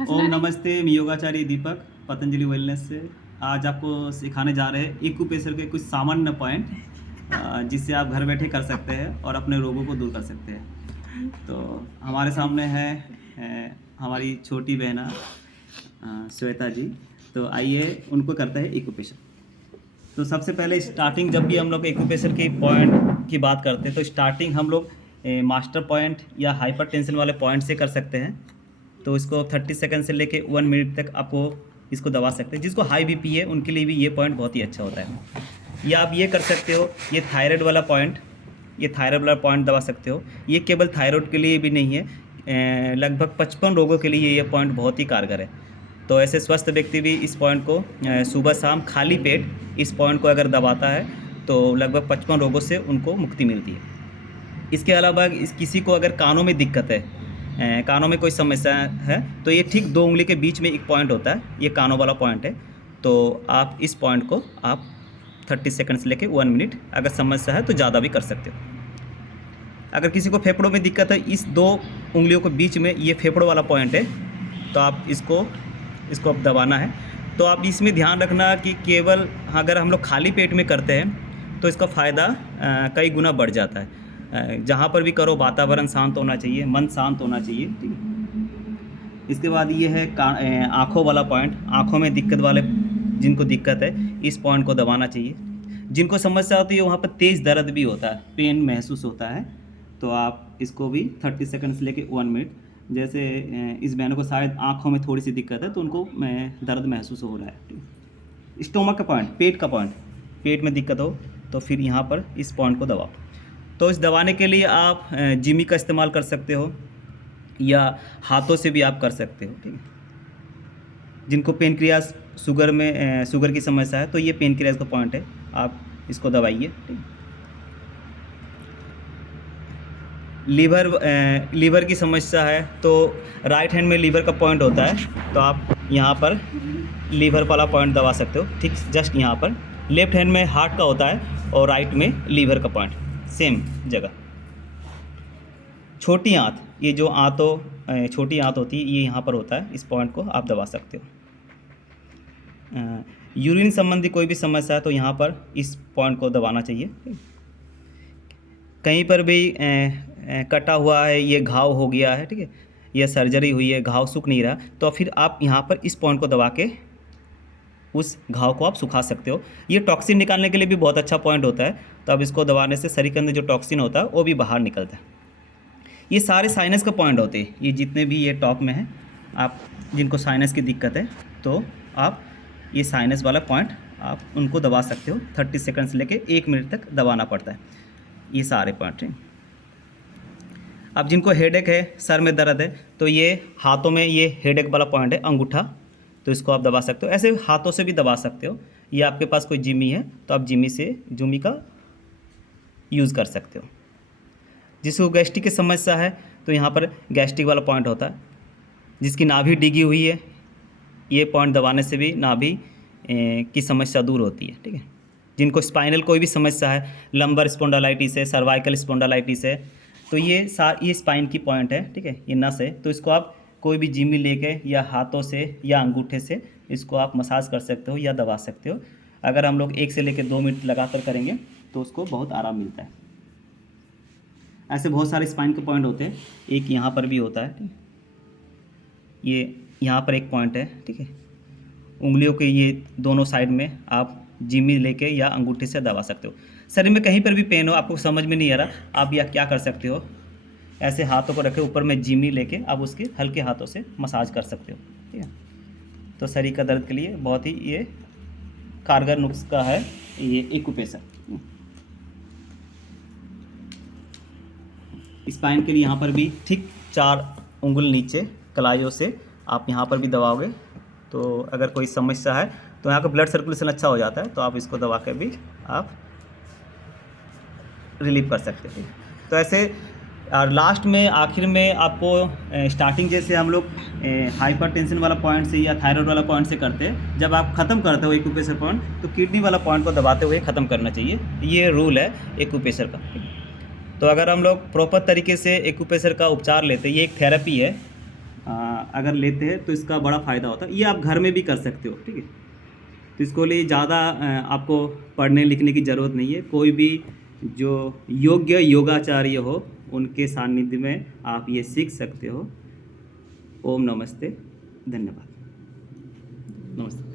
ओम नमस्ते, मैं योगाचार्य दीपक पतंजलि वेलनेस से। आज आपको सिखाने जा रहे हैं एक्यूप्रेशर के कुछ सामान्य पॉइंट जिससे आप घर बैठे कर सकते हैं और अपने रोगों को दूर कर सकते हैं। तो हमारे सामने है हमारी छोटी बहना श्वेता जी। तो आइए उनको करते हैं एक्यूप्रेशर। तो सबसे पहले स्टार्टिंग, जब भी हम लोग एक्यूप्रेशर की पॉइंट की बात करते हैं तो स्टार्टिंग हम लोग मास्टर पॉइंट या हाइपर टेंशन वाले पॉइंट से कर सकते हैं। तो इसको 30 सेकंड से लेके 1 मिनट तक आपको इसको दबा सकते हैं। जिसको हाई बीपी है उनके लिए भी ये पॉइंट बहुत ही अच्छा होता है। या आप ये कर सकते हो, ये थायराइड वाला पॉइंट, ये थायराइड वाला पॉइंट दबा सकते हो। ये केवल थायराइड के लिए भी नहीं है, लगभग 55 रोगों के लिए ये पॉइंट बहुत ही कारगर है। तो ऐसे स्वस्थ व्यक्ति भी इस पॉइंट को सुबह शाम खाली पेट इस पॉइंट को अगर दबाता है तो लगभग 55 रोगों से उनको मुक्ति मिलती है। इसके अलावा किसी को अगर कानों में दिक्कत है, कानों में कोई समस्या है, तो ये ठीक 2 उंगली के बीच में एक पॉइंट होता है, ये कानों वाला पॉइंट है। तो आप इस पॉइंट को आप 30 सेकंड से लेके 1 मिनट, अगर समस्या है तो ज़्यादा भी कर सकते हो। अगर किसी को फेफड़ों में दिक्कत है, इस 2 उंगलियों के बीच में ये फेफड़ों वाला पॉइंट है, तो आप इसको अब दबाना है। तो आप इसमें ध्यान रखना कि केवल अगर हम लोग खाली पेट में करते हैं तो इसका फ़ायदा कई गुना बढ़ जाता है। जहाँ पर भी करो वातावरण शांत होना चाहिए, मन शांत होना चाहिए, ठीक है। इसके बाद ये है आँखों वाला पॉइंट। आँखों में दिक्कत वाले, जिनको दिक्कत है, इस पॉइंट को दबाना चाहिए। जिनको समस्या होती है वहाँ पर तेज़ दर्द भी होता है, पेन महसूस होता है, तो आप इसको भी 30 सेकंड से लेके 1 मिनट। जैसे इस बहनों को शायद आँखों में थोड़ी सी दिक्कत है तो उनको दर्द महसूस हो रहा है। स्टोमक का पॉइंट, पेट का पॉइंट, पेट में दिक्कत हो तो फिर यहाँ पर इस पॉइंट को दबाओ। तो इस दबाने के लिए आप जिमी का इस्तेमाल कर सकते हो या हाथों से भी आप कर सकते हो, ठीक है। जिनको पेनक्रियास शुगर की समस्या है तो ये पेनक्रियास का पॉइंट है, आप इसको दबाइए, ठीक है। लीवर की समस्या है तो राइट हैंड में लीवर का पॉइंट होता है, तो आप यहाँ पर लीवर वाला पॉइंट दबा सकते हो, ठीक, जस्ट यहाँ पर। लेफ्ट हैंड में हार्ट का होता है और राइट में लीवर का पॉइंट, सेम जगह। छोटी आंत, ये जो छोटी आंत होती है, ये यहाँ पर होता है, इस पॉइंट को आप दबा सकते हो। यूरिन संबंधी कोई भी समस्या है तो यहाँ पर इस पॉइंट को दबाना चाहिए। कहीं पर भी कटा हुआ है, ये घाव हो गया है, ठीक है, यह सर्जरी हुई है, घाव सूख नहीं रहा, तो फिर आप यहाँ पर इस पॉइंट को दबा के उस घाव को आप सुखा सकते हो। ये टॉक्सिन निकालने के लिए भी बहुत अच्छा पॉइंट होता है, तो अब इसको दबाने से शरीर के अंदर जो टॉक्सिन होता है वो भी बाहर निकलता है। ये सारे साइनस का पॉइंट होते हैं, ये जितने भी ये टॉप में है, आप जिनको साइनस की दिक्कत है तो आप ये साइनस वाला पॉइंट आप उनको दबा सकते हो। 30 सेकंड से लेके 1 मिनट तक दबाना पड़ता है, ये सारे पॉइंट हैं। अब जिनको हेडेक है, सर में दर्द है, तो ये हाथों में ये हेडेक वाला पॉइंट है, अंगूठा, तो इसको आप दबा सकते हो। ऐसे हाथों से भी दबा सकते हो, या आपके पास कोई जिमी है तो आप जिमी का यूज़ कर सकते हो। जिसको गैस्ट्रिक की समस्या है तो यहाँ पर गैस्ट्रिक वाला पॉइंट होता है। जिसकी नाभि डिगी हुई है, ये पॉइंट दबाने से भी नाभि की समस्या दूर होती है, ठीक है। जिनको स्पाइनल कोई भी समस्या है, लंबर स्पॉन्डालाइटिस है, सर्वाइकल स्पॉन्डालाइटिस है, तो ये स्पाइन की पॉइंट है, ठीक है, ये नस है, तो इसको आप कोई भी जिमी लेके या हाथों से या अंगूठे से इसको आप मसाज कर सकते हो या दबा सकते हो। अगर हम लोग 1 से लेकर 2 मिनट लगातार करेंगे तो उसको बहुत आराम मिलता है। ऐसे बहुत सारे स्पाइन के पॉइंट होते हैं, एक यहाँ पर भी होता है, ठीक, ये यहाँ पर एक पॉइंट है, ठीक है। उंगलियों के ये दोनों साइड में आप जिमी लेके या अंगूठे से दबा सकते हो। शरीर में कहीं पर भी पेन हो, आपको समझ में नहीं आ रहा, आप यह क्या कर सकते हो, ऐसे हाथों को रखे ऊपर में जिमी लेके आप उसके हल्के हाथों से मसाज कर सकते हो, ठीक है। तो शरीर का दर्द के लिए बहुत ही ये कारगर नुस्खा है ये एक्यूप्रेशर। स्पाइन के लिए यहाँ पर भी ठीक 4 उंगल नीचे कलाइयों से आप यहाँ पर भी दबाओगे तो अगर कोई समस्या है तो यहाँ का ब्लड सर्कुलेशन अच्छा हो जाता है, तो आप इसको दबा कर भी आप रिलीव कर सकते हैं। तो ऐसे और लास्ट में आखिर में आपको स्टार्टिंग जैसे हम लोग हाइपर टेंशन वाला पॉइंट से या थायराइड वाला पॉइंट से करते हैं, जब आप ख़त्म करते हो एक्यूप्रेशर पॉइंट तो किडनी वाला पॉइंट को दबाते हुए ख़त्म करना चाहिए। ये रूल है एक्यूप्रेशर का। तो अगर हम लोग प्रॉपर तरीके से एक्यूप्रेशर का उपचार लेते हैं, ये एक थेरेपी है, अगर लेते हैं तो इसका बड़ा फ़ायदा होता है। ये आप घर में भी कर सकते हो, ठीक है। तो इसको लिए ज़्यादा आपको पढ़ने लिखने की ज़रूरत नहीं है। कोई भी जो योग्य योगाचार्य हो उनके सानिध्य में आप ये सीख सकते हो। ओम नमस्ते, धन्यवाद, नमस्ते।